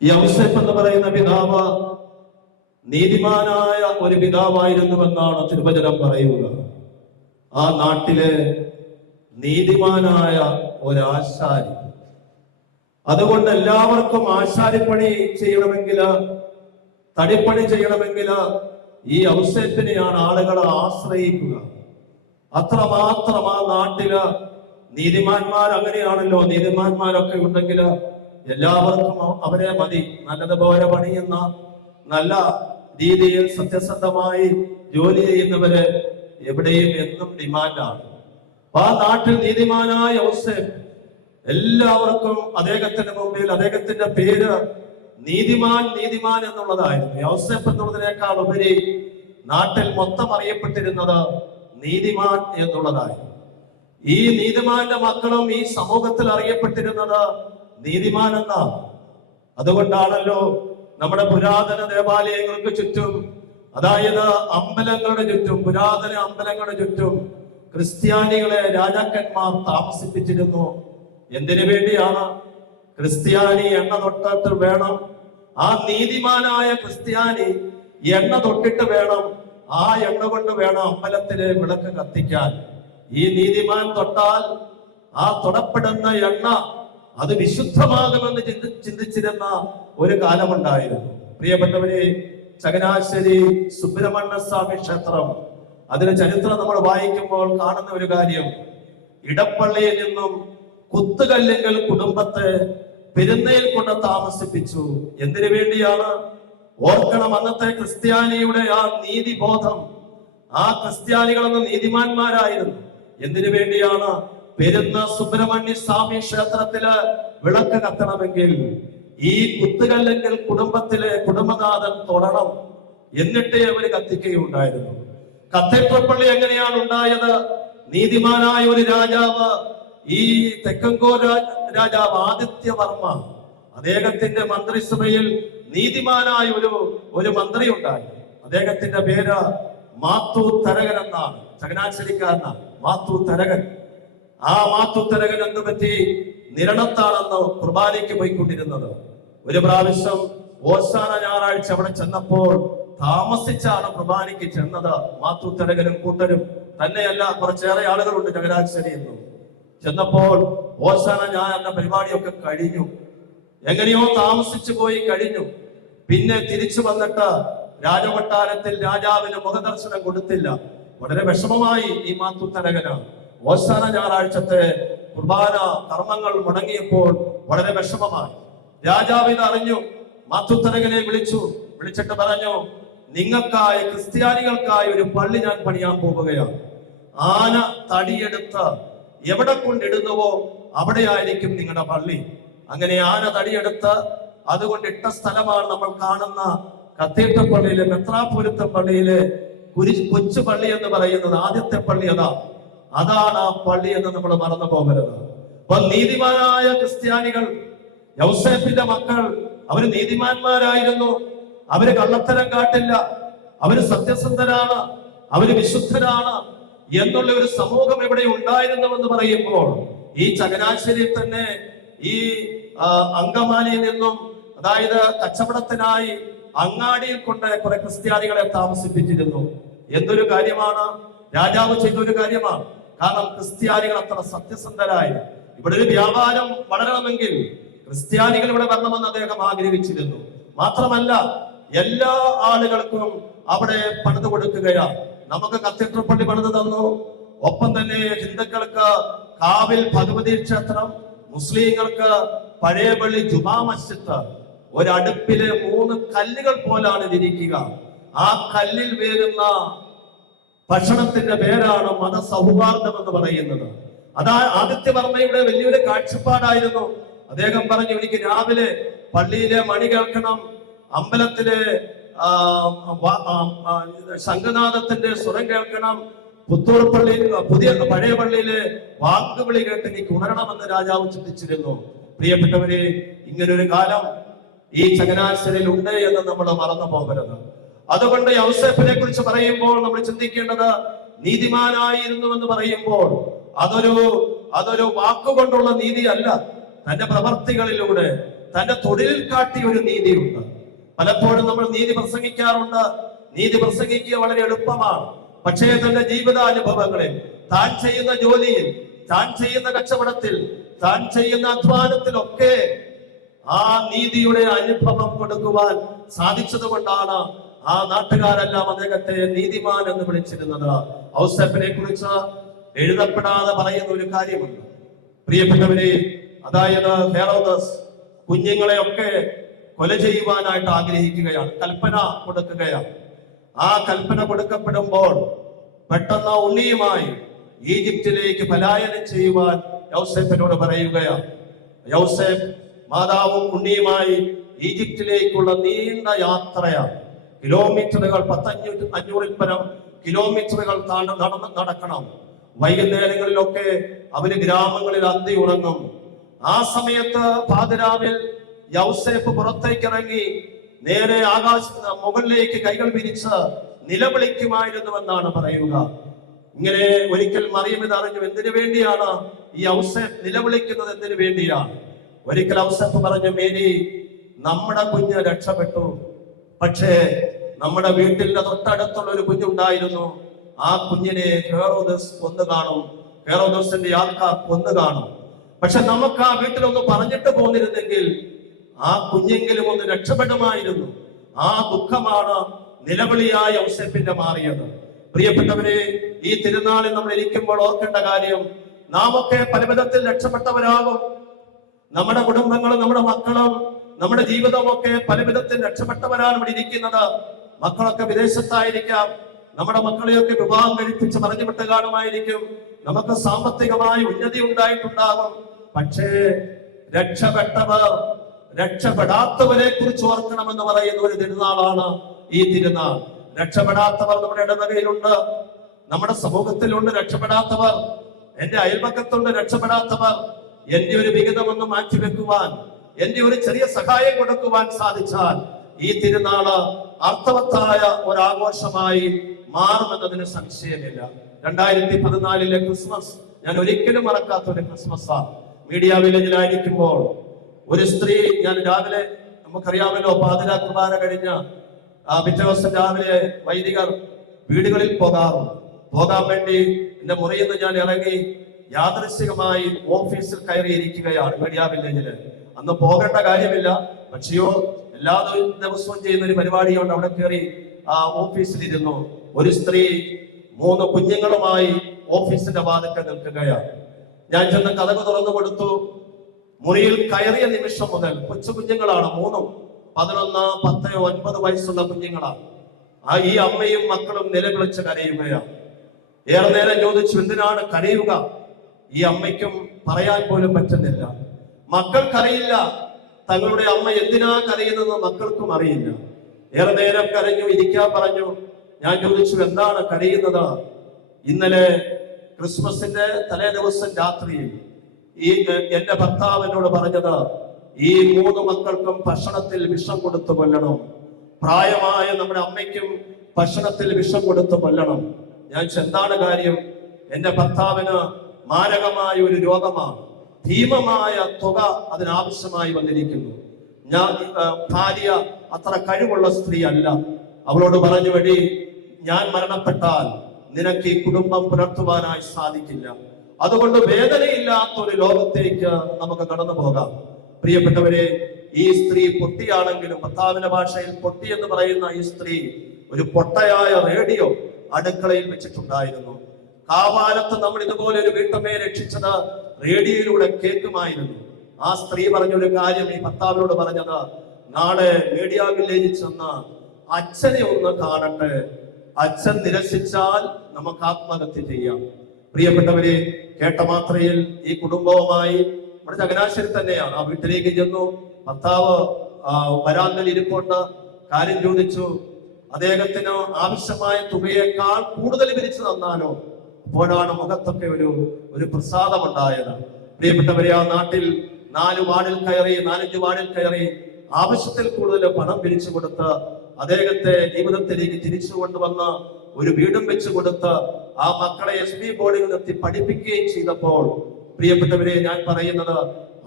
ഈ ഔസേപ്പ് എന്ന് പറയുന്ന പിതാവ് നീതിമാനായ ഒരു പിതാവായിരുന്നുവെന്നാണ് തിരുവചനം പറയുക. ആ നാട്ടിലെ നീതിമാനായ ഒരാശാരി. അതുകൊണ്ട് എല്ലാവർക്കും ആശാരിപ്പണി ചെയ്യണമെങ്കിൽ, തടിപ്പണി ചെയ്യണമെങ്കിൽ ഈ ഔസേപ്പിനെയാണ് ആളുകൾ ആശ്രയിക്കുക. അത്രമാത്രം ആ നാട്ടില് നീതിമാന്മാർ അങ്ങനെയാണല്ലോ. നീതിമാന്മാരൊക്കെ ഉണ്ടെങ്കിൽ എല്ലാവർക്കും അവരെ മതി. നല്ലതുപോലെ പണിയുന്ന, നല്ല രീതിയിൽ സത്യസന്ധമായി ജോലി ചെയ്യുന്നവര് എവിടെയും എന്നും ഡിമാൻഡാണ്. ആ നാട്ടിൽ നീതിമാനായ ഔസേപ്പ് എല്ലാവർക്കും അദ്ദേഹത്തിന്റെ മുമ്പിൽ, അദ്ദേഹത്തിന്റെ പേര് നീതിമാൻ നീതിമാൻ എന്നുള്ളതായിരുന്നു. ഔസേപ്പ് എന്നുള്ളതിനേക്കാൾ ഉപരി നാട്ടിൽ മൊത്തം അറിയപ്പെട്ടിരുന്നത് നീതിമാൻ എന്നുള്ളതായിരുന്നു. ഈ നീതിമാന്റെ മക്കളും ഈ സമൂഹത്തിൽ അറിയപ്പെട്ടിരുന്നത് നീതിമാൻ എന്നാണ്. അതുകൊണ്ടാണല്ലോ നമ്മുടെ പുരാതന ദേവാലയങ്ങൾക്ക് ചുറ്റും, അതായത് അമ്പലങ്ങളുടെ ചുറ്റും, പുരാതന അമ്പലങ്ങളുടെ ചുറ്റും ക്രിസ്ത്യാനികളെ രാജാക്കന്മാർ താമസിപ്പിച്ചിരുന്നു. എന്തിനു വേണ്ടിയാണ്? ക്രിസ്ത്യാനി എണ്ണ തൊട്ടിട്ട് വേണം, ആ നീതിമാനായ ക്രിസ്ത്യാനി എണ്ണ തൊട്ടിട്ട് വേണം, ആ എണ്ണ കൊണ്ട് വേണം അമ്പലത്തിലെ വിളക്ക് കത്തിക്കാൻ. ഈ നീതിമാൻ തൊട്ടാൽ ആ തൊടപ്പെടുന്ന എണ്ണ അത് വിശുദ്ധമാകുമെന്ന് ചിന്തിച്ചിരുന്ന ഒരു കാലമുണ്ടായിരുന്നു. പ്രിയപ്പെട്ടവരെ, ചങ്ങനാശ്ശേരി സുബ്രഹ്മണ്യ സ്വാമി ക്ഷേത്രം, അതിന്റെ ചരിത്രം നമ്മൾ വായിക്കുമ്പോൾ കാണുന്ന ഒരു കാര്യം, ഇടപ്പള്ളിയിൽ നിന്നും കുത്തുകല്ലിങ്കൽ കുടുംബത്തെ പെരുന്നയിൽ കൊണ്ട് താമസിപ്പിച്ചു. എന്തിനു വേണ്ടിയാണ്? ഓർക്കണം, അന്നത്തെ ക്രിസ്ത്യാനിയുടെ ആ നീതിബോധം, ആ ക്രിസ്ത്യാനികളെന്ന് നീതിമാന്മാരായിരുന്നു. എന്തിനു വേണ്ടിയാണ്? പെരുന്ന സുബ്രഹ്മണ്യ സ്വാമി ക്ഷേത്രത്തില് വിളക്ക് കത്തണമെങ്കിൽ ഈ കുത്തുകല്ലെങ്കിൽ കുടുംബത്തിലെ കുടുംബനാഥൻ തൊടണം, എന്നിട്ടേ അവര് കത്തിക്കുകയുണ്ടായിരുന്നു. കത്തീഡ്രൽ എങ്ങനെയാണ് ഉണ്ടായത്? നീതിമാനായ ഒരു രാജാവ്, ഈ തെക്കങ്കോ രാജാവ് ആദിത്യവർമ്മ, അദ്ദേഹത്തിന്റെ മന്ത്രിസഭയിൽ നീതിമാനായ ഒരു മന്ത്രി ഉണ്ടായി. അദ്ദേഹത്തിന്റെ പേര് മാത്തൂ തരകൻ എന്നാണ്. ചങ്ങനാശ്ശേരിക്കാരനാണ് മാത്തൂ തരകൻ. ആ മാത്തൂ തരകൻ എന്ത് പറ്റി? നിരണത്താണെന്ന് കുർബാനയ്ക്ക് പോയിക്കൊണ്ടിരുന്നത്. ഒരു പ്രാവശ്യം ഓശാന ഞായറാഴ്ച അവിടെ ചെന്നപ്പോൾ താമസിച്ചാണ് കുർബാനയ്ക്ക് ചെന്നത്. മാത്തൂ തരകനും കൂട്ടരും തന്നെയല്ല, കുറച്ചേറെ ആളുകളുണ്ട് ചങ്ങനാശ്ശേരി എന്നും. ചെന്നപ്പോൾ ഓശാന ഞായറിന്റെ പരിപാടിയൊക്കെ കഴിഞ്ഞു, എങ്ങനെയോ താമസിച്ചു പോയി കഴിഞ്ഞു. പിന്നെ തിരിച്ചു വന്നിട്ട് രാജകൊട്ടാരത്തിൽ രാജാവിന് മുഖദർശനം കൊടുത്തില്ല. വളരെ വിഷമമായി ഈ മാത്തൂ തരകന്. ഓശാന ഞായറാഴ്ചത്തെ കുർബാന കർമ്മങ്ങൾ മുടങ്ങിയപ്പോൾ വളരെ വിഷമമായി. രാജാവ് ഇത് അറിഞ്ഞു, മാത്തൂ തരകനെ വിളിച്ചിട്ട് പറഞ്ഞു, നിങ്ങൾക്കായി, ക്രിസ്ത്യാനികൾക്കായി ഒരു പള്ളി ഞാൻ പണിയാൻ പോവുകയാണ്. ആന തടിയെടുത്ത് എവിടെ കൊണ്ടിടുന്നുവോ അവിടെയായിരിക്കും നിങ്ങളുടെ പള്ളി. അങ്ങനെ ആന തടിയെടുത്ത് അതുകൊണ്ടിട്ട സ്ഥലമാണ് നമ്മൾ കാണുന്ന കത്തീഡ്രൽ പള്ളിയിലെ, മെത്രാപ്പൊലീത്ത പള്ളിയിലെ കൊച്ചു പള്ളി എന്ന് പറയുന്നത്. ആദ്യത്തെ പള്ളി അതാണ് ആ പള്ളി എന്ന് നമ്മൾ മറന്നു പോകരുത്. അപ്പൊ നീതിമാനായ ക്രിസ്ത്യാനികൾ, യൗസേപ്പിന്റെ മക്കൾ, അവര് നീതിമാന്മാരായിരുന്നു. അവര് കള്ളത്തരം കാട്ടില്ല, അവര് സത്യസന്ധരാണ്, അവര് വിശുദ്ധരാണ് എന്നുള്ള ഒരു സമൂഹം ഇവിടെ ഉണ്ടായിരുന്നുവെന്ന് പറയുമ്പോൾ, ഈ ചങ്ങനാശ്ശേരിയിൽ തന്നെ ഈ അങ്കമാലിയിൽ നിന്നും, അതായത് കച്ചവടത്തിനായി അങ്ങാടിയിൽ കൊണ്ട് കുറെ ക്രിസ്ത്യാനികളെ താമസിപ്പിച്ചിരുന്നു. എന്തൊരു കാര്യമാണ്! രാജാവ് ചെയ്ത ഒരു കാര്യമാണ്. കാരണം ക്രിസ്ത്യാനികൾ അത്ര സത്യസന്ധരായി. ഇവിടെ ഒരു വ്യാപാരം വളരണമെങ്കിൽ ക്രിസ്ത്യാനികൾ ഇവിടെ വരണമെന്ന് അദ്ദേഹം ആഗ്രഹിച്ചിരുന്നു. മാത്രമല്ല, എല്ലാ ആളുകൾക്കും അവിടെ പണിത് കൊടുക്കുകയാണ്. നമുക്ക് കത്തീഡ്രൽ പള്ളി പണിത് തന്നു. ഒപ്പം തന്നെ ഹിന്ദുക്കൾക്ക് കാവിൽ ഭഗവതി ക്ഷേത്രം, മുസ്ലിങ്ങൾക്ക് പഴയ പള്ളി ജുമാ മസ്ജിദ്. ഒരടുപ്പിലെ 3 കല്ലുകൾ പോലാണ് ഇരിക്കുക. ആ കല്ലിൽ വേകുന്ന ഭക്ഷണത്തിന്റെ പേരാണ് മതസൗഹാർദ്ദം എന്ന് പറയുന്നത്. അതാ ആദിത്യവർമ്മയുടെ വലിയൊരു കാഴ്ചപ്പാടായിരുന്നു. അദ്ദേഹം പറഞ്ഞു, എനിക്ക് രാവിലെ പള്ളിയിലെ മണി കേൾക്കണം, അമ്പലത്തിലെ ശംഖനാദത്തിന്റെ സ്വരം കേൾക്കണം, പുത്തൂർ പള്ളി, പഴയ പള്ളിയിലെ വാക്കുവിളി കേട്ട് എനിക്ക് ഉണരണമെന്ന് രാജാവ് ചിന്തിച്ചിരുന്നു. പ്രിയപ്പെട്ടവരെ, ഇങ്ങനൊരു കാലം ഈ ചങ്ങനാശ്ശേരിയിൽ ഉണ്ട് എന്ന് നമ്മൾ മറന്നു പോകരുത്. അതുകൊണ്ട് യൗസേപ്പിനെ കുറിച്ച് പറയുമ്പോൾ നമ്മൾ ചിന്തിക്കേണ്ടത്, നീതിമാനായിരുന്നു എന്ന് പറയുമ്പോൾ അതൊരു വാക്കുകൊണ്ടുള്ള നീതിയല്ല. തന്റെ പ്രവർത്തികളിലൂടെ, തന്റെ തൊഴിലിൽ കാട്ടിയ ഒരു നീതിയുണ്ട്. പലപ്പോഴും നമ്മൾ നീതി പ്രസംഗിക്കാറുണ്ട്. നീതി പ്രസംഗിക്കുക വളരെ എളുപ്പമാണ്. പക്ഷേ തന്റെ ജീവിതാനുഭവങ്ങളിൽ, താൻ ചെയ്യുന്ന ജോലിയിൽ, താൻ ചെയ്യുന്ന കച്ചവടത്തിൽ, താൻ ചെയ്യുന്ന അധ്വാനത്തിലൊക്കെ ആ നീതിയുടെ അനുഭവം കൊടുക്കുവാൻ സാധിച്ചത് കൊണ്ടാണ് ആ നാട്ടുകാരെല്ലാം അദ്ദേഹത്തെ നീതിമാൻ എന്ന് വിളിച്ചിരുന്നത്. ഔസേപ്പിനെ കുറിച്ച് എഴുതപ്പെടാതെ പറയുന്ന ഒരു കാര്യമുണ്ട് പ്രിയപ്പെട്ടവരെ. അതായത് ഹെറോദസ് കുഞ്ഞുങ്ങളെയൊക്കെ കൊല ചെയ്യുവാനായിട്ട് ആഗ്രഹിക്കുകയാണ്, കൽപ്പന കൊടുക്കുകയാണ്. ആ കൽപ്പന കൊടുക്കപ്പെടുമ്പോൾ പെട്ടെന്ന് ഉണ്ണിയുമായി ഈജിപ്തിലേക്ക് പലായനം ചെയ്യുവാൻ യൗസേപ്പിനോട് പറയുകയാണ്. യൗസേപ്പ് മാതാവും ഉണ്ണിയുമായി ഈജിപ്തിലേക്കുള്ള നീണ്ട യാത്രയാണ്. കിലോമീറ്ററുകൾ 500-ൽ പരം കിലോമീറ്ററുകൾ നടക്കണം. വൈകുന്നേരങ്ങളിലൊക്കെ അവര് ഗ്രാമങ്ങളിൽ അന്തി ഉറങ്ങും. ആ സമയത്ത് പാതിരാവിൽ യൗസേപ്പ് പുറത്തേക്ക് ഇറങ്ങി നേരെ മുകളിലേക്ക് കൈകൾ വിരിച്ച് നിലവിളിക്കുമായിരുന്നുവെന്നാണ് പറയുക. ഇങ്ങനെ ഒരിക്കൽ മറിയം ഇത് അറിഞ്ഞു. എന്തിനു വേണ്ടിയാണ് ഈ യൗസേപ്പ് നിലവിളിക്കുന്നത്? എന്തിനു വേണ്ടിയാണ്? ഒരിക്കൽ യൗസേപ്പ് പറഞ്ഞു, മേരി, നമ്മുടെ കുഞ്ഞ് രക്ഷപ്പെട്ടു. പക്ഷേ നമ്മുടെ വീട്ടിന്റെ തൊട്ടടുത്തുള്ള ഒരു കുഞ്ഞുണ്ടായിരുന്നു. ആ കുഞ്ഞിനെ ഹെറോദസ് കൊന്നു കാണും, ഹെറോദസിന്റെ ആൾക്കാർ കൊന്നു കാണും. പക്ഷെ നമുക്ക് ആ വീട്ടിലൊന്ന് പറഞ്ഞിട്ട് പോന്നിരുന്നെങ്കിൽ ആ കുഞ്ഞെങ്കിലും ഒന്ന് രക്ഷപ്പെടുമായിരുന്നു. ആ ദുഃഖമാണ് നിലവിളിയായ യൗസേപ്പിന്റെ മാറിയത്. പ്രിയപ്പെട്ടവരെ, ഈ തിരുനാളിൽ നമ്മൾ ഇരിക്കുമ്പോൾ ഓർക്കേണ്ട കാര്യം, നാം ഒക്കെ പലവിധത്തിൽ രക്ഷപ്പെട്ടവരാകും. നമ്മുടെ കുടുംബങ്ങളും നമ്മുടെ മക്കളും നമ്മുടെ ജീവിതമൊക്കെ പലവിധത്തിൽ രക്ഷപ്പെട്ടവരാണ് ഇവിടെ ഇരിക്കുന്നത്. മക്കളൊക്കെ വിദേശത്തായിരിക്കാം. നമ്മുടെ മക്കളെയൊക്കെ വിവാഹം കഴിപ്പിച്ച് പറഞ്ഞു വിട്ട് കാണുമായിരിക്കും. നമുക്ക് സാമ്പത്തികമായി ഉന്നതി ഉണ്ടായിട്ടുണ്ടാകും. പക്ഷേ രക്ഷപ്പെട്ടവർ രക്ഷപ്പെടാത്തവരെ കുറിച്ച് ഓർക്കണമെന്ന് പറയുന്ന ഒരു തിരുനാളാണ് ഈ തിരുനാൾ. രക്ഷപ്പെടാത്തവർ നമ്മുടെ ഇടവകയിലുണ്ട്, നമ്മുടെ സമൂഹത്തിലുണ്ട് രക്ഷപ്പെടാത്തവർ. എന്റെ അയൽപക്കത്തുണ്ട് രക്ഷപ്പെടാത്തവർ. എന്റെ ഒരു വിഹിതമൊന്ന് മാറ്റിവെക്കുവാൻ, എന്റെ ഒരു ചെറിയ സഹായം കൊടുക്കുവാൻ സാധിച്ചാൽ ഈ തിരുനാള് അർത്ഥവത്തായ ഒരാഘോഷമായി മാറുമെന്നതിന് സംശയമില്ല. 2014 ക്രിസ്മസ് ഞാൻ ഒരിക്കലും മറക്കാത്ത ഒരു ക്രിസ്മസാണ്. മീഡിയ വില്ലേജിലായിരിക്കുമ്പോൾ ഒരു സ്ത്രീ, ഞാൻ രാവിലെ, നമുക്കറിയാമല്ലോ, പാതിരാ കുർബാന കഴിഞ്ഞ പിറ്റേ ദിവസം രാവിലെ വൈദികർ വീടുകളിൽ പോകാൻ വേണ്ടി എന്റെ മുറിയിൽ നിന്ന് ഞാൻ ഇറങ്ങി യാദൃശ്ചികമായി ഓഫീസിൽ കയറിയിരിക്കുകയാണ് മീഡിയ വില്ലേജില്. അന്ന് പോകേണ്ട കാര്യമില്ല, പക്ഷെയോ എല്ലാ ദിവസവും ചെയ്യുന്ന ഒരു പരിപാടിയുണ്ട്. അവിടെ കയറി ഓഫീസിലിരുന്നു. ഒരു സ്ത്രീ 3 കുഞ്ഞുങ്ങളുമായി ഓഫീസിന്റെ വാതിൽക്കൽ നിൽക്കുകയാണ്. ഞാൻ ചെന്ന് കതക് തുറന്നു കൊടുത്തു. മുറിയിൽ കയറിയ നിമിഷം മുതൽ കൊച്ചു കുഞ്ഞുങ്ങളാണ്, 3, 11, 10, 9 വയസ്സുള്ള കുഞ്ഞുങ്ങളാണ്. ഈ അമ്മയും മക്കളും നിലവിളിച്ച് കരയുകയാണ്. ഏറെ നേരം ചോദിച്ചു, എന്തിനാണ് കരയുക? ഈ അമ്മയ്ക്കും പറയാൻ പോലും പറ്റുന്നില്ല. മക്കൾക്കറിയില്ല തങ്ങളുടെ അമ്മ എന്തിനാ കരയുന്നത്, മക്കൾക്കും അറിയില്ല. ഏറെ നേരം കരഞ്ഞു, ഇരിക്കാൻ പറഞ്ഞു. ഞാൻ ചോദിച്ചു, എന്താണ് കരയുന്നത്? ഇന്നലെ ക്രിസ്മസിന്റെ തലേ ദിവസം രാത്രിയിൽ എന്റെ ഭർത്താവ് എന്നോട് പറഞ്ഞത്, ഈ 3 മക്കൾക്കും ഭക്ഷണത്തിൽ വിഷം കൊടുത്തു കൊല്ലണം, പ്രായമായ നമ്മുടെ അമ്മയ്ക്കും ഭക്ഷണത്തിൽ വിഷം കൊടുത്തു കൊല്ലണം. ഞാൻ എന്താണ് കാര്യം? എന്റെ ഭർത്താവിന് മാരകമായ ഒരു രോഗമാണ്, ഭീമമായ തുക അതിനാവശ്യമായി വന്നിരിക്കുന്നു. ഭാര്യ അത്ര കഴിവുള്ള സ്ത്രീ അല്ല. അവളോട് പറഞ്ഞു, വഴി ഞാൻ മരണപ്പെട്ടാൽ നിനക്ക് ഈ കുടുംബം പുലർത്തുവാനായി സാധിക്കില്ല. അതുകൊണ്ട് വേദനയില്ലാത്ത ഒരു ലോകത്തേക്ക് നമുക്ക് കടന്നു പോകാം. പ്രിയപ്പെട്ടവരെ, ഈ സ്ത്രീ പൊട്ടിയാണെങ്കിലും, ഭർത്താവിന്റെ ഭാഷയിൽ പൊട്ടി എന്ന് പറയുന്ന ഈ സ്ത്രീ ഒരു പൊട്ടയായ റേഡിയോ അടുക്കളയിൽ വെച്ചിട്ടുണ്ടായിരുന്നു. കാവാലത്ത് നമ്മൾ ഇതുപോലെ ഒരു വീട്ടമ്മയെ രക്ഷിച്ചത് റേഡിയോയിലൂടെ കേൾക്കുമായിരുന്നു. ആ സ്ത്രീ പറഞ്ഞൊരു കാര്യം ഈ ഭർത്താവിനോട് പറഞ്ഞത്, നാളെ മീഡിയ വില്ലേജിൽ ചെന്ന് അച്ഛനെ ഒന്ന് കാണട്ടെ, അച്ഛൻ നിരസിച്ചാൽ നമുക്ക് ആത്മഹത്യ ചെയ്യാം. പ്രിയപ്പെട്ടവരെ, കേട്ട മാത്രയിൽ ഈ കുടുംബവുമായി നമ്മുടെ ചങ്ങനാശ്ശേരി തന്നെയാണ്. ആ വീട്ടിലേക്ക് ചെന്നു. ഭർത്താവ് വരാന്തയിൽ ഇരിപ്പുണ്ട്. കാര്യം ചോദിച്ചു. അദ്ദേഹത്തിന് ആവശ്യമായ തുകയേക്കാൾ കൂടുതൽ വിരിച്ചു തന്നാലോ? അപ്പോഴാണ് മുഖത്തൊക്കെ ഒരു പ്രസാദമുണ്ടായത്. പ്രിയപ്പെട്ടവരെ, ആ നാട്ടിൽ 4 വാർഡിൽ കയറി, 4-5 വാർഡിൽ കയറി ആവശ്യത്തിൽ കൂടുതൽ പണം പിരിച്ചു കൊടുത്ത് അദ്ദേഹത്തെ ജീവിതത്തിലേക്ക് തിരിച്ചു കൊണ്ടുവന്ന് ഒരു വീടും വെച്ച് കൊടുത്ത് ആ മക്കളെ SB ബോർഡിൽ നിർത്തി പഠിപ്പിക്കുകയും ചെയ്തപ്പോൾ, പ്രിയപ്പെട്ടവരെ, ഞാൻ പറയുന്നത്,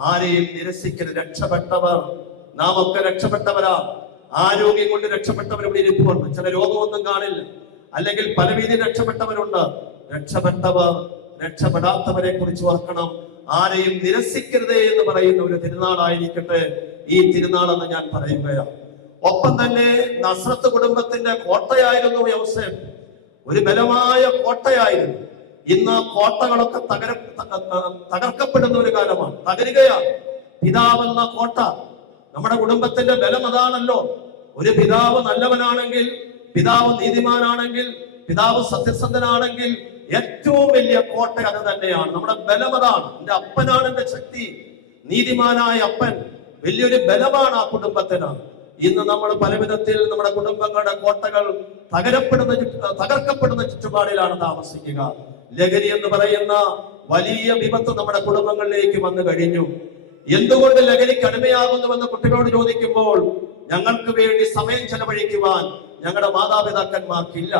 ആരെയും നിരസിക്കരുത്. രക്ഷപ്പെട്ടവർ, നാം ഒക്കെ രക്ഷപ്പെട്ടവരാ. ആരോഗ്യം കൊണ്ട് രക്ഷപ്പെട്ടവർ ഇവിടെ ഇരിപ്പുണ്ട്. ചില രോഗമൊന്നും കാണില്ല, അല്ലെങ്കിൽ പല രീതിയിൽ രക്ഷപ്പെട്ടവരുണ്ട്. രക്ഷപ്പെട്ടവർ രക്ഷപ്പെടാത്തവരെ കുറിച്ച് ഓർക്കണം. ആരെയും നിരസിക്കരുതേ എന്ന് പറയുന്ന ഒരു തിരുനാളായിരിക്കട്ടെ ഈ തിരുനാൾ എന്ന് ഞാൻ പറയുകയാണ്. ഒപ്പം തന്നെ നസ്രത്ത് കുടുംബത്തിന്റെ കോട്ടയായിരുന്നു യൗസേപ്പ്. ഒരു ബലമായ കോട്ടയായിരുന്നു. ഇന്ന് കോട്ടകളൊക്കെ തകർക്കപ്പെടുന്ന ഒരു കാലമാണ്, തകരുകയാണ്. പിതാവെന്ന കോട്ട, നമ്മുടെ കുടുംബത്തിന്റെ ബലം അതാണല്ലോ. ഒരു പിതാവ് നല്ലവനാണെങ്കിൽ, പിതാവ് നീതിമാനാണെങ്കിൽ, പിതാവ് സത്യസന്ധനാണെങ്കിൽ ഏറ്റവും വലിയ കോട്ട അത് തന്നെയാണ്. നമ്മുടെ ബലം അതാണ്. എന്റെ അപ്പനാണ് എന്റെ ശക്തി. നീതിമാനായ അപ്പൻ വലിയൊരു ബലമാണ് ആ കുടുംബത്തിന്. ഇന്ന് നമ്മൾ പല വിധത്തിൽ നമ്മുടെ കുടുംബങ്ങളുടെ കോട്ടകൾ തകർക്കപ്പെടുന്ന ചുറ്റുപാടിലാണ് താമസിക്കുക. ലഹരി എന്ന് പറയുന്ന വലിയ വിപത്ത് നമ്മുടെ കുടുംബങ്ങളിലേക്ക് വന്നു കഴിഞ്ഞു. എന്തുകൊണ്ട് ലഹരിക്ക് അടിമയാകുന്നുവെന്ന് കുട്ടികളോട് ചോദിക്കുമ്പോൾ ഞങ്ങൾക്ക് വേണ്ടി സമയം ചെലവഴിക്കുവാൻ ഞങ്ങളുടെ മാതാപിതാക്കന്മാർക്കില്ല.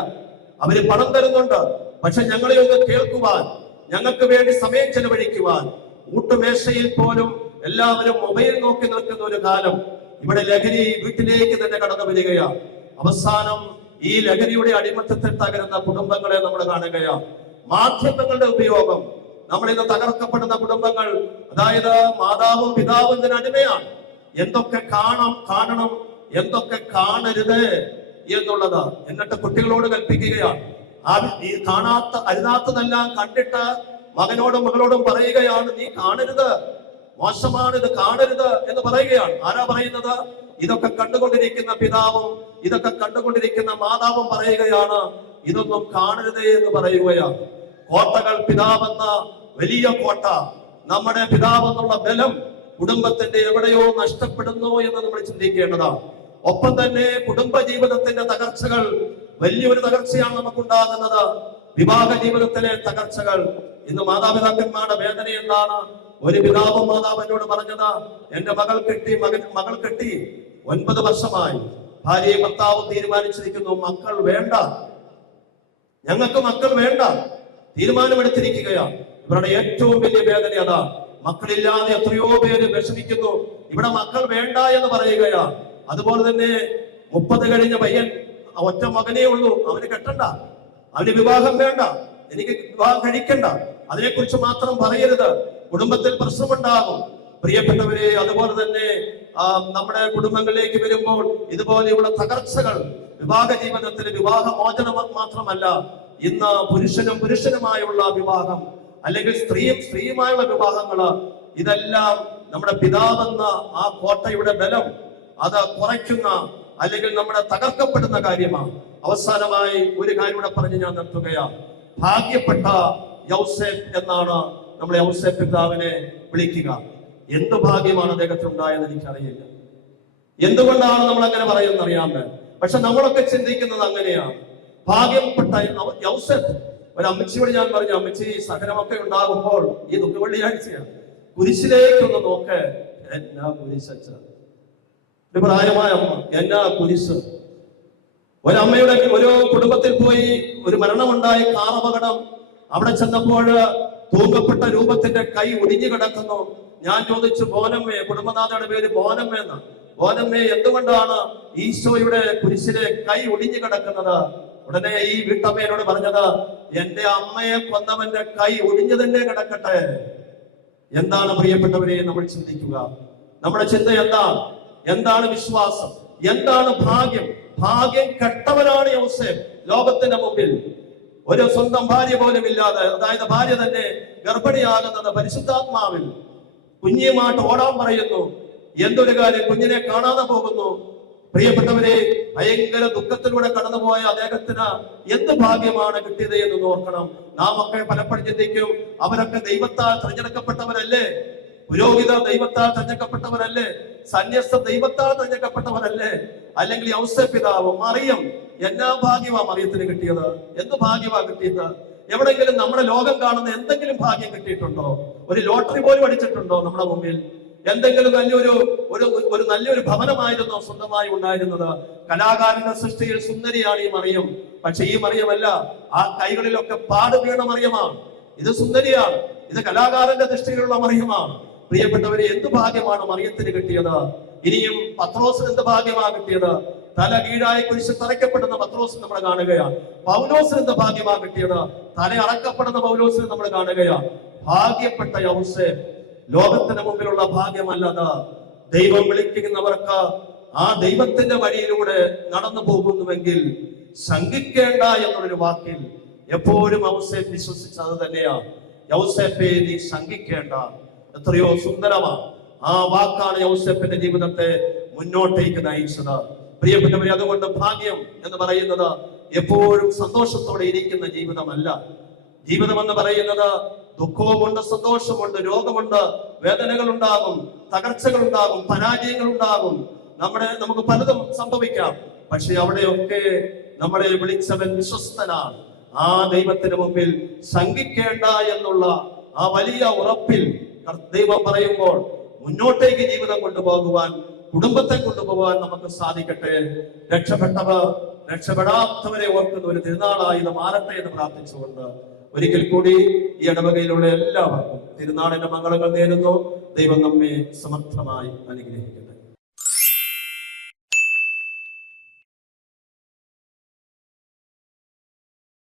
അവര് പണം തരുന്നുണ്ട്, പക്ഷെ ഞങ്ങളെ ഒന്ന് കേൾക്കുവാൻ, ഞങ്ങൾക്ക് വേണ്ടി സമയം ചെലവഴിക്കുവാൻ. ഊട്ടുമേശയിൽ പോലും എല്ലാവരും മൊബൈൽ നോക്കി നിൽക്കുന്ന ഒരു കാലം. ഇവിടെ ലഹരി വീട്ടിലേക്ക് തന്നെ കടന്നു വരികയാണ്. അവസാനം ഈ ലഹരിയുടെ അടിമത്തത്തിൽ തകരുന്ന കുടുംബങ്ങളെ നമ്മൾ കാണുകയാണ്. മാധ്യമങ്ങളുടെ ഉപയോഗം, നമ്മൾ ഇന്ന് തകർക്കപ്പെടുന്ന കുടുംബങ്ങൾ, അതായത് മാതാവും പിതാവും ഇതിന് അടിമയാണ്. എന്തൊക്കെ കാണണം, എന്തൊക്കെ കാണരുത് എന്നുള്ളത്. എന്നിട്ട് കുട്ടികളോട് കൽപ്പിക്കുകയാണ്. ഈ അരുതാത്തതെല്ലാം കണ്ടിട്ട് മകനോടും മകളോടും പറയുകയാണ്, നീ കാണരുത്, മോശമാണ്, ഇത് കാണരുത് എന്ന് പറയുകയാണ്. ആരാ പറയുന്നത്? ഇതൊക്കെ കണ്ടുകൊണ്ടിരിക്കുന്ന പിതാവും ഇതൊക്കെ കണ്ടുകൊണ്ടിരിക്കുന്ന മാതാവും പറയുകയാണ്, ഇതൊന്നും കാണരുതേ എന്ന് പറയുകയാണ്. കോട്ടകൾ, പിതാവെന്ന വലിയ കോട്ട, നമ്മുടെ പിതാവെന്നുള്ള ബലം കുടുംബത്തിന്റെ എവിടെയോ നഷ്ടപ്പെടുന്നു എന്ന് നമ്മൾ ചിന്തിക്കേണ്ടതാണ്. ഒപ്പം തന്നെ കുടുംബ ജീവിതത്തിന്റെ തകർച്ചകൾ, വലിയൊരു തകർച്ചയാണ് നമുക്കുണ്ടാകുന്നത്. വിവാഹ ജീവിതത്തിലെ തകർച്ചകൾ. ഇന്ന് മാതാപിതാക്കന്മാരുടെ വേദന എന്താണ്? ഒരു പിതാവും മാതാവിനോട് പറഞ്ഞത്, എന്റെ മകൾ കെട്ടി 9 വർഷമായി. ഭാര്യയും ഭർത്താവും തീരുമാനിച്ചിരിക്കുന്നു, മക്കൾ വേണ്ട, ഞങ്ങൾക്ക് മക്കൾ വേണ്ട, തീരുമാനമെടുത്തിരിക്കുകയാണ്. ഇവരുടെ ഏറ്റവും വലിയ വേദന അതാ. മക്കളില്ലാതെ എത്രയോ പേര് വിഷമിക്കുന്നു. ഇവിടെ മക്കൾ വേണ്ട എന്ന് പറയുകയാണ്. അതുപോലെ തന്നെ 30 കഴിഞ്ഞ പയ്യൻ, ഒറ്റ മകനേ ഉള്ളൂ, അവന് കെട്ടണ്ട, അവന് വിവാഹം വേണ്ട, എനിക്ക് വിവാഹം കഴിക്കണ്ട, അതിനെക്കുറിച്ച് മാത്രം പറയരുത്, കുടുംബത്തിൽ പ്രശ്നമുണ്ടാകും. പ്രിയപ്പെട്ടവരെ, അതുപോലെ തന്നെ നമ്മുടെ കുടുംബങ്ങളിലേക്ക് വരുമ്പോൾ ഇതുപോലെയുള്ള തകർച്ചകൾ, വിവാഹ ജീവിതത്തിൽ വിവാഹ മോചനം മാത്രമല്ല, ഇന്ന് പുരുഷനുമായുള്ള വിവാഹം, അല്ലെങ്കിൽ സ്ത്രീയുമായുള്ള വിവാഹങ്ങള്, ഇതെല്ലാം നമ്മുടെ പിതാവെന്ന ആ കോട്ടയുടെ ബലം അത് കുറയ്ക്കുന്ന, അല്ലെങ്കിൽ നമ്മുടെ തകർക്കപ്പെടുന്ന കാര്യമാണ്. അവസാനമായി ഒരു കാര്യം കൂടെ പറഞ്ഞ് ഞാൻ നിർത്തുകയാണ്. ഭാഗ്യപ്പെട്ട യൗസേപ്പ് എന്നാണ് നമ്മൾ യൗസേപ്പ് പിതാവിനെ വിളിക്കുക. എന്ത് ഭാഗ്യമാണ് അദ്ദേഹത്തിന് ഉണ്ടായെന്ന് എനിക്കറിയില്ല. എന്തുകൊണ്ടാണ് നമ്മൾ അങ്ങനെ പറയുന്നത് അറിയാമേ? പക്ഷെ നമ്മളൊക്കെ ചിന്തിക്കുന്നത് അങ്ങനെയാണ്. ഭാഗ്യപ്പെട്ട യൗസേപ്പ്. ഒരു അമ്മച്ചിയോട് ഞാൻ പറഞ്ഞു, അമ്മച്ചി, സഹനമൊക്കെ ഉണ്ടാകുമ്പോൾ ഈ ദുഃഖ വെള്ളിയാഴ്ചയാണ്, കുരിശിലേക്കൊന്ന് നോക്ക്. എന്നാ കുരിശച്ച, ഒരു പ്രായമായ അമ്മ, എന്നാ കുരിശ്. ഒരമ്മയുടെ ഒരു കുടുംബത്തിൽ പോയി ഒരു മരണമുണ്ടായി, കാർ അപകടം. അവിടെ ചെന്നപ്പോൾ തൂങ്ങപ്പെട്ട രൂപത്തിന്റെ കൈ ഒടിഞ്ഞു കിടക്കുന്നു. ഞാൻ ചോദിച്ചു, ബോനമ്മേ, കുടുംബനാഥയുടെ പേര് ബോനമ്മ എന്ന്. ബോനമ്മേ, എന്തുകൊണ്ടാണ് ഈശോയുടെ കുരിശിലെ കൈ ഒടിഞ്ഞു കിടക്കുന്നത്? ഉടനെ ഈ വീട്ടമ്മയോട് പറഞ്ഞത്, എന്റെ അമ്മയെ കൊന്നവന്റെ കൈ ഒടിഞ്ഞു തന്നെ കിടക്കട്ടെ. എന്താണ് പ്രിയപ്പെട്ടവരെ നമ്മൾ ചിന്തിക്കുക? നമ്മുടെ ചിന്ത എന്താണ് വിശ്വാസം? എന്താണ് ഭാഗ്യം? ഭാഗ്യം കെട്ടവനാണ് യൗസേപ്പ്. ലോകത്തിന്റെ മുമ്പിൽ ഒരു സ്വന്തം ഭാര്യ പോലും ഇല്ലാതെ, അതായത് ഭാര്യ തന്നെ ഗർഭിണിയാകുന്നത് പരിശുദ്ധാത്മാവിൽ, കുഞ്ഞുമായിട്ട് ഓടാൻ പറയുന്നു. എന്തൊരു കാര്യം, കുഞ്ഞിനെ കാണാതെ പോകുന്നു. പ്രിയപ്പെട്ടവരെ, ഭയങ്കര ദുഃഖത്തിലൂടെ കടന്നുപോയ അദ്ദേഹത്തിന് എന്ത് ഭാഗ്യമാണ് കിട്ടിയത് എന്ന് ഓർക്കണം. നാം ഒക്കെ പലപ്പോഴും ചിന്തിക്കും, അവരൊക്കെ ദൈവത്താൽ തിരഞ്ഞെടുക്കപ്പെട്ടവരല്ലേ? പുരോഹിത ദൈവത്താൽ തിരഞ്ഞെടുക്കപ്പെട്ടവരല്ലേ? സന്യസ്ത ദൈവത്താൽ തിരഞ്ഞെടുക്കപ്പെട്ടവരല്ലേ? അല്ലെങ്കിൽ യൗസേപ്പ് പിതാവ്, മറിയം, എന്നാ ഭാഗ്യമാ മറിയത്തിന് കിട്ടിയത്? എന്ത് ഭാഗ്യമാ കിട്ടിയത്? എവിടെയെങ്കിലും നമ്മുടെ ലോകം കാണുന്ന എന്തെങ്കിലും ഭാഗ്യം കിട്ടിയിട്ടുണ്ടോ? ഒരു ലോട്ടറി പോലും അടിച്ചിട്ടുണ്ടോ നമ്മുടെ മുമ്പിൽ? എന്തെങ്കിലും നല്ലൊരു ഭവനമായിരുന്നോ സ്വന്തമായി ഉണ്ടായിരുന്നത്? കലാകാരന്റെ സൃഷ്ടിയിൽ സുന്ദരിയാണ് ഈ മറിയം. പക്ഷെ ഈ മറിയമല്ല, ആ കൈകളിലൊക്കെ പാട് വീണ മറിയമാണ്. ഇത് സുന്ദരിയാണ്, ഇത് കലാകാരന്റെ ദൃഷ്ടിയിലുള്ള മറിയമാണ്. പ്രിയപ്പെട്ടവരെ, എന്ത് ഭാഗ്യമാണ് മറിയത്തിന് കിട്ടിയത്? ഇനിയും പത്രോസിന് എന്ത് ഭാഗ്യമാണ് കിട്ടിയത്? തല കീഴായി കുരിശിൽ തറയ്ക്കപ്പെടുന്ന പത്രോസിന് നമ്മൾ കാണുകയാണ്. പൗലോസിന് എന്ത് ഭാഗ്യമാണ് കിട്ടിയത്? തല അറക്കപ്പെടുന്ന പൗലോസിന് നമ്മൾ കാണുകയാണ്. ഭാഗ്യപ്പെട്ട യൗസേപ്പ്. ലോകത്തിന് മുമ്പിലുള്ള ഭാഗ്യമല്ലത്. ദൈവം വിളിക്കുന്നവർക്ക് ആ ദൈവത്തിന്റെ വഴിയിലൂടെ നടന്നു പോകുന്നുവെങ്കിൽ ശങ്കിക്കേണ്ട എന്നുള്ളൊരു വാക്കിൽ എപ്പോഴും യൗസേപ്പ് വിശ്വസിച്ചത് തന്നെയാ. യൗസേപ്പെ, നീ ശങ്കിക്കേണ്ട. എത്രയോ സുന്ദരമാണ് ആ വാക്കാണ് യൗസേപ്പിന്റെ ജീവിതത്തെ മുന്നോട്ടേക്ക് നയിച്ചത്. പ്രിയപ്പെട്ടവരെ, അതുകൊണ്ട് ഭാഗ്യം എന്ന് പറയുന്നത് എപ്പോഴും സന്തോഷത്തോടെ ഇരിക്കുന്ന ജീവിതമല്ല. ജീവിതം എന്ന് പറയുന്നത് ദുഃഖവുമുണ്ട്, സന്തോഷമുണ്ട്, രോഗമുണ്ട്, വേദനകൾ ഉണ്ടാകും, തകർച്ചകൾ ഉണ്ടാകും, പരാജയങ്ങൾ ഉണ്ടാകും, നമുക്ക് പലതും സംഭവിക്കാം. പക്ഷെ അവിടെയൊക്കെ നമ്മളെ വിളിച്ചവൻ വിശ്വസ്തനാണ്. ആ ദൈവത്തിന് മുമ്പിൽ ശങ്കിക്കേണ്ട എന്നുള്ള ആ വലിയ ഉറപ്പിൽ ദൈവം പറയുമ്പോൾ മുന്നോട്ടേക്ക് ജീവിതം കൊണ്ടുപോകുവാൻ, കുടുംബത്തെ കൊണ്ടുപോകാൻ നമുക്ക് സാധിക്കട്ടെ. രക്ഷപ്പെട്ടവർ രക്ഷപ്പെടാത്തവരെ ഓർക്കുന്ന ഒരു തിരുനാളായി ഇത് മാറട്ടെ എന്ന് പ്രാർത്ഥിച്ചുകൊണ്ട് ഒരിക്കൽ കൂടി ഈ ഇടവകയിലുള്ള എല്ലാവർക്കും തിരുനാളിന്റെ മംഗളങ്ങൾ നേരുന്നു. ദൈവം നമ്മെ സമർത്ഥമായി അനുഗ്രഹിക്കട്ടെ.